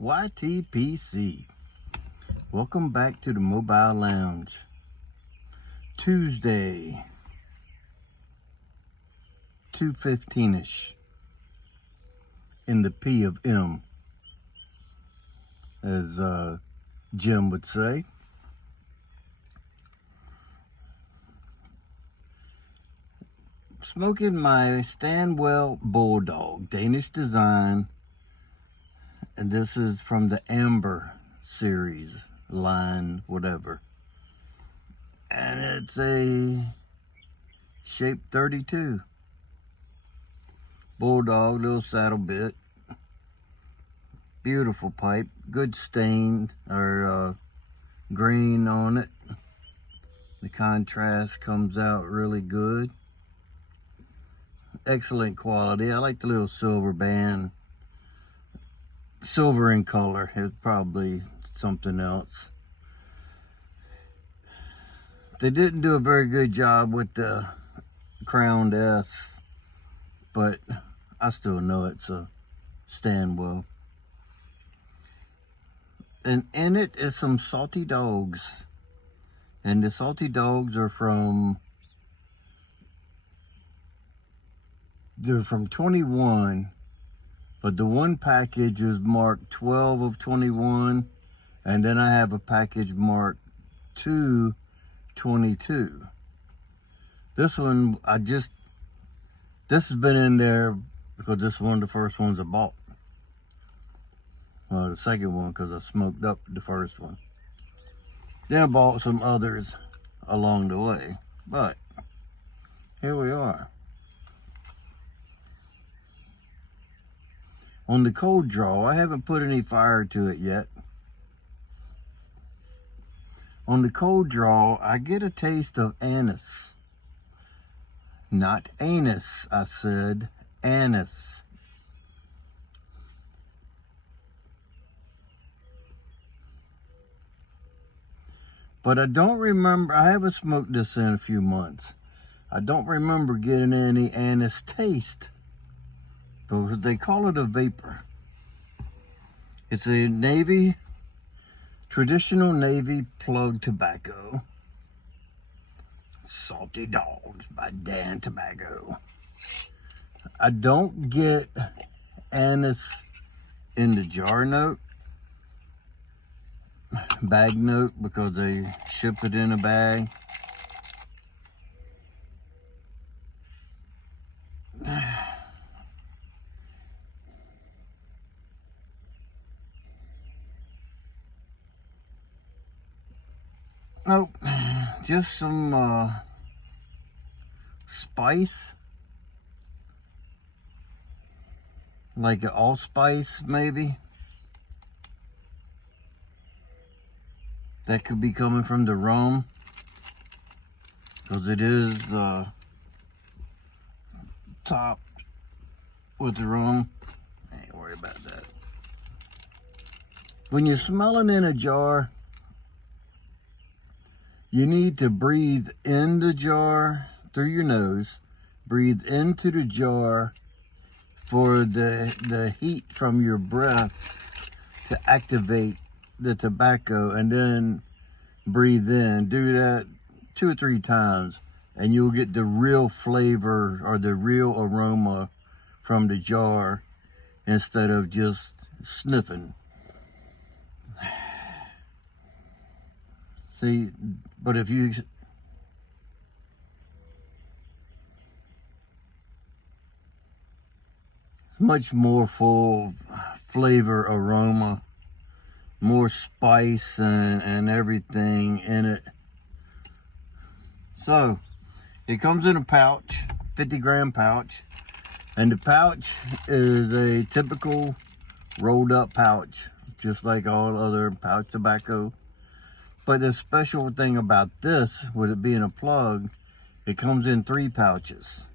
YTPC. Welcome back to the Mobile Lounge. Tuesday, 2:15ish in the P of M, as Jim would say. Smoking my Stanwell Bulldog, Danish design, and this is from the Amber series line, whatever. And it's a shape 32 Bulldog, little saddle bit, beautiful pipe, good stain or green on it. The contrast comes out really good. Excellent quality. I like the little silver band. Silver in color. It's probably something else. They didn't do a very good job with the crowned S, but I still know it's a Stanwell. And in it is some salty dogs. And the salty dogs are from 21, but the one package is marked 12 of 21, and then I have a package marked 2/22. This one, this has been in there because this is one of the first ones I bought. Well, the second one because I smoked up the first one. Then I bought some others along the way, but here we are. On the cold draw, I haven't put any fire to it yet. On the cold draw, I get a taste of anise. Not anus, I said anise. But I don't remember, I haven't smoked this in a few months. I don't remember getting any anise taste, because they call it a vapor. It's a traditional Navy plug tobacco. Salty Dogs by Dan Tobacco. I don't get anise in the jar note, bag note, because they ship it in a bag. Nope, just some spice, like an allspice maybe. That could be coming from the rum, because it is topped with the rum. I ain't worried about that. When you're smelling in a jar, you need to breathe in the jar through your nose, breathe into the jar for the heat from your breath to activate the tobacco, and then breathe in. Do that 2 or 3 times, and you'll get the real flavor or the real aroma from the jar instead of just sniffing. See, but if you much more full flavor, aroma, more spice and everything in it. So it comes in a pouch, 50-gram pouch, and the pouch is a typical rolled up pouch, just like all other pouch tobacco. But the special thing about this, with it being a plug, it comes in 3 pouches.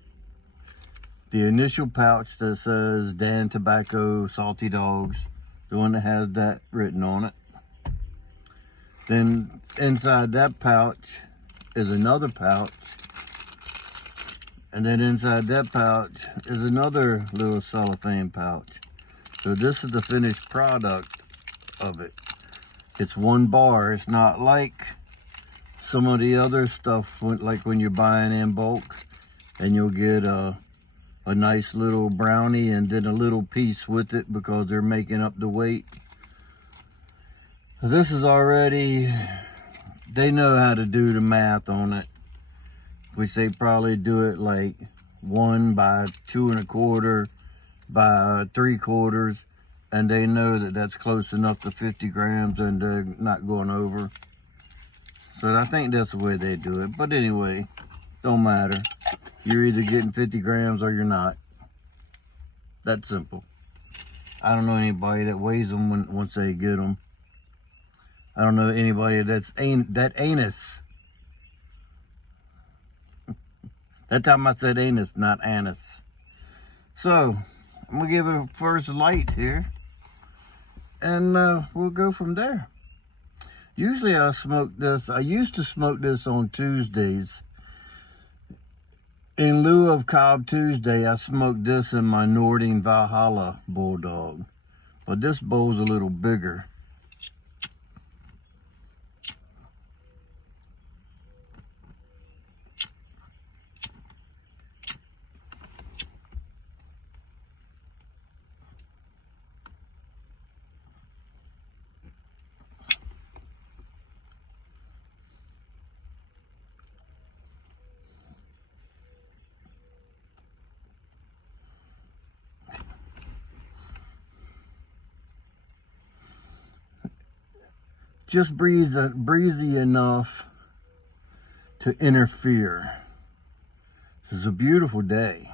The initial pouch that says Dan Tobacco Salty Dogs, the one that has that written on it. Then inside that pouch is another pouch. And then inside that pouch is another little cellophane pouch. So this is the finished product of it. It's one bar. It's not like some of the other stuff, like when you're buying in bulk and you'll get a nice little brownie and then a little piece with it because they're making up the weight. This is already, they know how to do the math on it, which they probably do it like 1 by 2 1/4 by 3/4, and they know that that's close enough to 50 grams and they're not going over. So I think that's the way they do it. But anyway, don't matter. You're either getting 50 grams or you're not. That's simple. I don't know anybody that weighs them once they get them. I don't know anybody that's anus. That time I said anus, not anus. So, I'm going to give it a first light here. And we'll go from there. Usually I smoke this. I used to smoke this on Tuesdays. In lieu of Cobb Tuesday, I smoked this in my Nording Valhalla Bulldog. But this bowl's a little bigger. Just breezy enough to interfere. This is a beautiful day.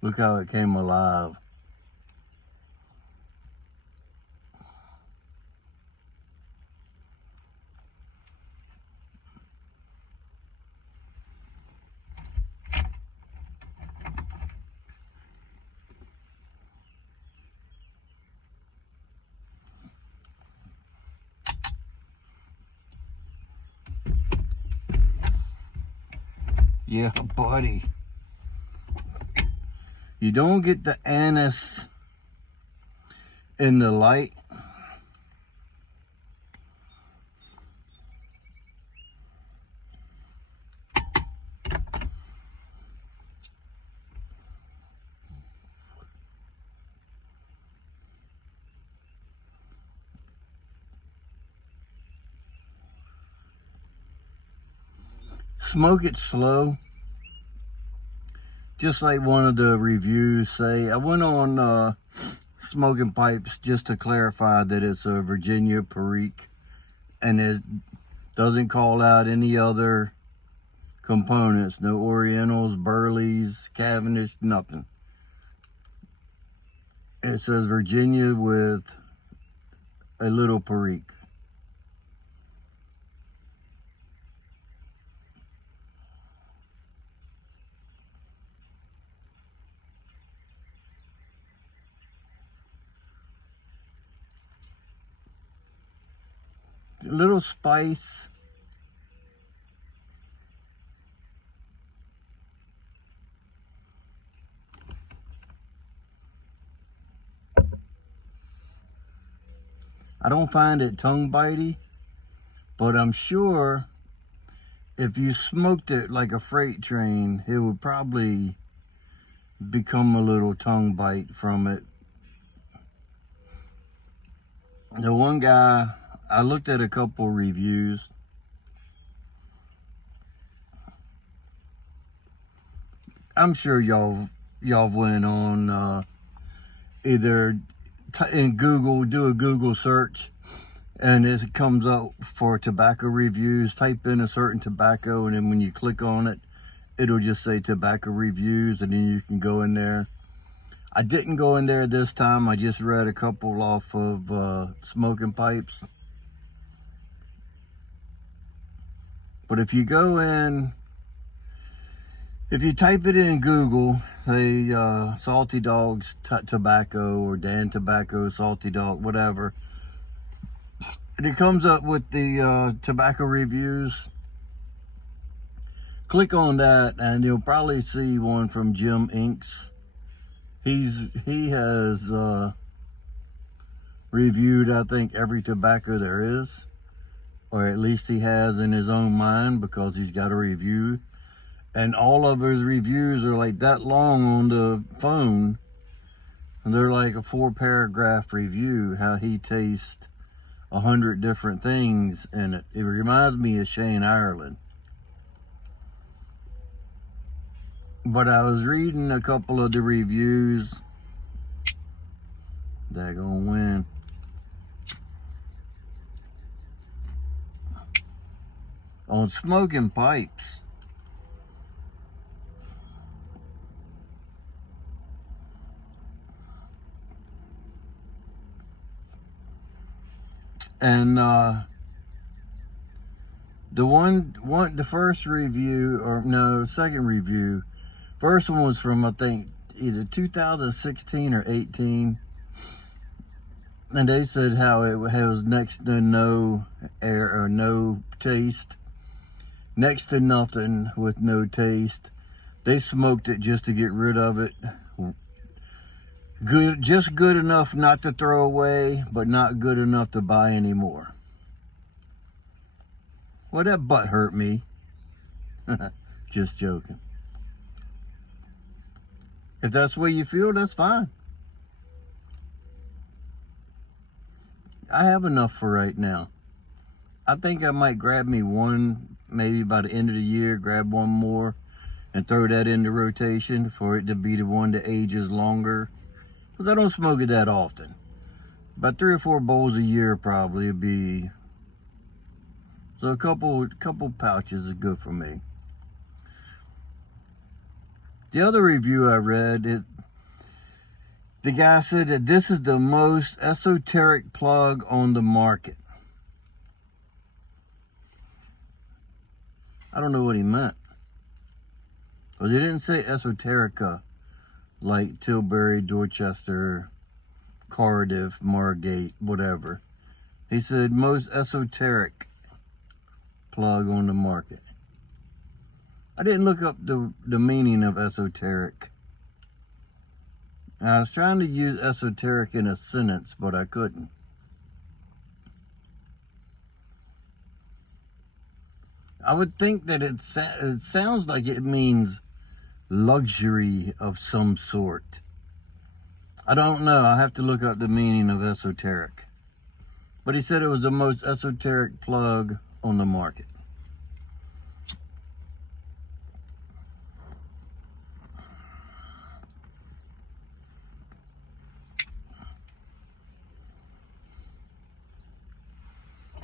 Look how it came alive. Yeah, buddy. You don't get the anise in the light. Smoke it slow. Just like one of the reviews say. I went on Smoking Pipes just to clarify that it's a Virginia Perique. And it doesn't call out any other components. No Orientals, Burleys, Cavendish, nothing. It says Virginia with a little Perique. A little spice. I don't find it tongue bitey, but I'm sure if you smoked it like a freight train, it would probably become a little tongue bite from it. The one guy, I looked at a couple reviews. I'm sure y'all went on either in Google, do a Google search, and it comes up for tobacco reviews. Type in a certain tobacco, and then when you click on it, it'll just say tobacco reviews, and then you can go in there. I didn't go in there this time. I just read a couple off of Smoking Pipes. But if you go in, if you type it in Google, say Salty Dogs Tobacco or Dan Tobacco Salty Dog, whatever, And it comes up with the tobacco reviews. Click on that and you'll probably see one from Jim Inks. He has reviewed, I think, every tobacco there is, or at least he has in his own mind, because he's got a review, and all of his reviews are like that long on the phone, and they're like a 4-paragraph review how he tastes 100 different things in it. It reminds me of Shane Ireland. But I was reading a couple of the reviews. Daggone win. On smoking pipes. And the first review, or no, the second review, first one was from, I think, either 2016 or 18. And they said how it was next to no air or no taste. Next to nothing with no taste. They smoked it just to get rid of it. Good, just good enough not to throw away, but not good enough to buy anymore. Well, that butt hurt me. Just joking. If that's the way you feel, that's fine. I have enough for right now. I think I might grab me one, maybe by the end of the year, grab one more and throw that into rotation for it to be the one that ages longer. Because I don't smoke it that often. About 3 or 4 bowls a year probably would be. So a couple pouches is good for me. The other review I read, the guy said that this is the most esoteric plug on the market. I don't know what he meant. But he didn't say esoterica, like Tilbury, Dorchester, Cardiff, Margate, whatever. He said most esoteric plug on the market. I didn't look up the meaning of esoteric. I was trying to use esoteric in a sentence, but I couldn't. I would think that it sounds like it means luxury of some sort. I don't know. I have to look up the meaning of esoteric. But he said it was the most esoteric plug on the market.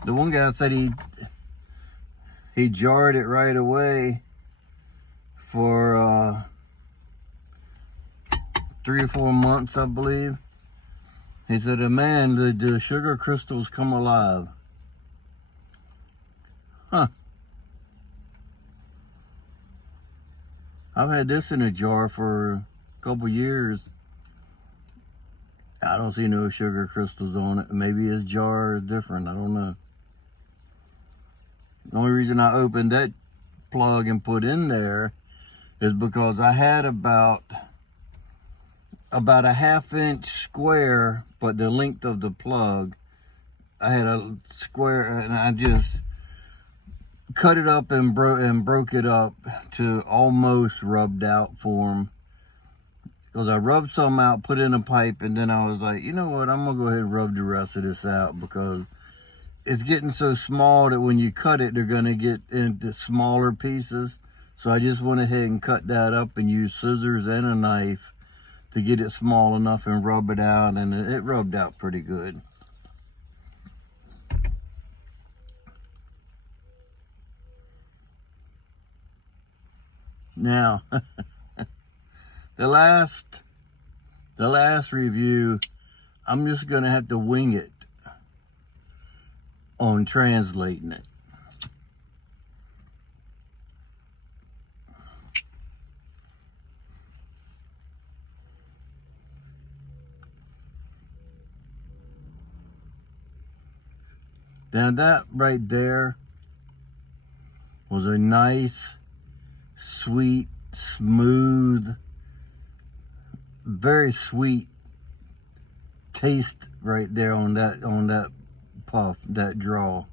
The one guy said he jarred it right away for 3 or 4 months, I believe. He said, man, the sugar crystals come alive. Huh. I've had this in a jar for a couple years. I don't see no sugar crystals on it. Maybe his jar is different. I don't know. The only reason I opened that plug and put in there is because I had about a 1/2 inch square, but the length of the plug, I had a square, and I just cut it up and broke it up to almost rubbed out form. Because I rubbed some out, put in a pipe, and then I was like, you know what, I'm gonna go ahead and rub the rest of this out, because it's getting so small that when you cut it, they're gonna get into smaller pieces. So I just went ahead and cut that up and used scissors and a knife to get it small enough and rub it out, and it rubbed out pretty good. Now, the last review, I'm just gonna have to wing it on translating it. Now that right there was a nice, sweet, smooth, very sweet taste right there on that puff, that draw.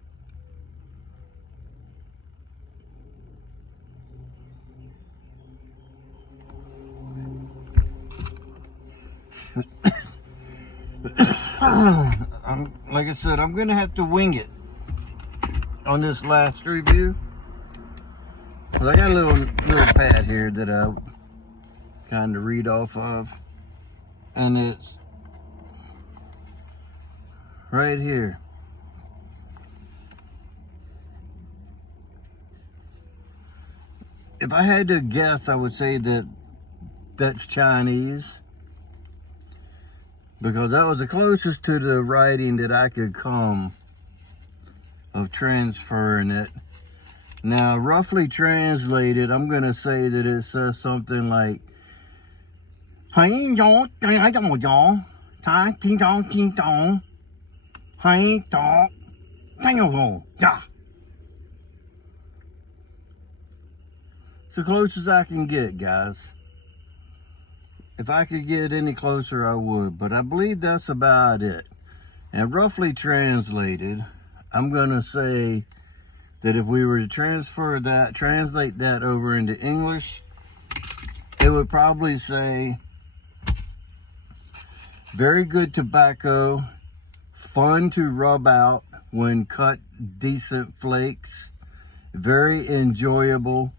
Like I said, I'm gonna have to wing it on this last review. Cause I got a little pad here that I kind of read off of, and it's right here. If I had to guess, I would say that that's Chinese, because that was the closest to the writing that I could come of transferring it. Now, roughly translated, I'm going to say that it says something like, it's the closest I can get, guys. If I could get any closer, I would, but I believe that's about it. And roughly translated, I'm going to say that if we were to translate that over into English, it would probably say, very good tobacco, fun to rub out when cut decent flakes, very enjoyable,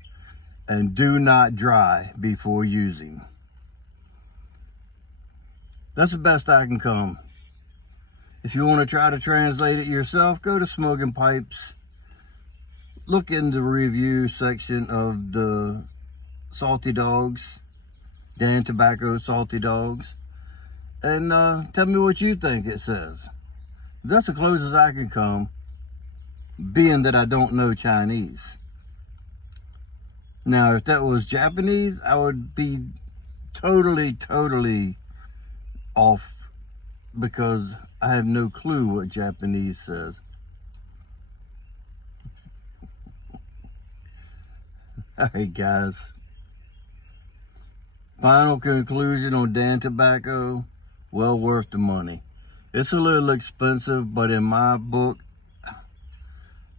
and do not dry before using. That's the best I can come. If you want to try to translate it yourself, go to Smoking Pipes. Look in the review section of the Salty Dogs, Dan Tobacco Salty Dogs, and tell me what you think it says. That's the closest I can come, being that I don't know Chinese. Now, if that was Japanese, I would be totally off, because I have no clue what Japanese says. Alright, guys. Final conclusion on Dan Tobacco, well worth the money. It's a little expensive, but in my book,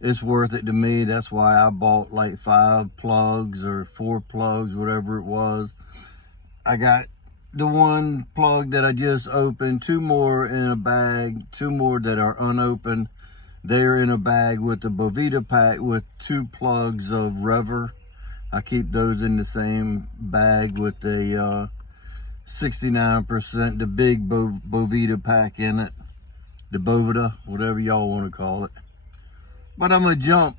it's worth it to me. That's why I bought like 5 plugs or 4 plugs, whatever it was. I got the 1 plug that I just opened, 2 more in a bag, 2 more that are unopened. They're in a bag with the Bovita pack with 2 plugs of Rever. I keep those in the same bag with the 69%, the big Bovita pack in it. The Bovita, whatever y'all want to call it. But I'm going to jump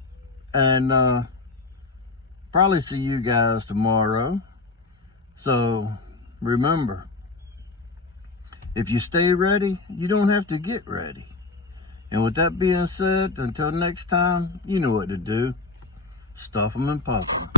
and probably see you guys tomorrow. So remember, if you stay ready, you don't have to get ready. And with that being said, until next time, you know what to do. Stuff them and puff them.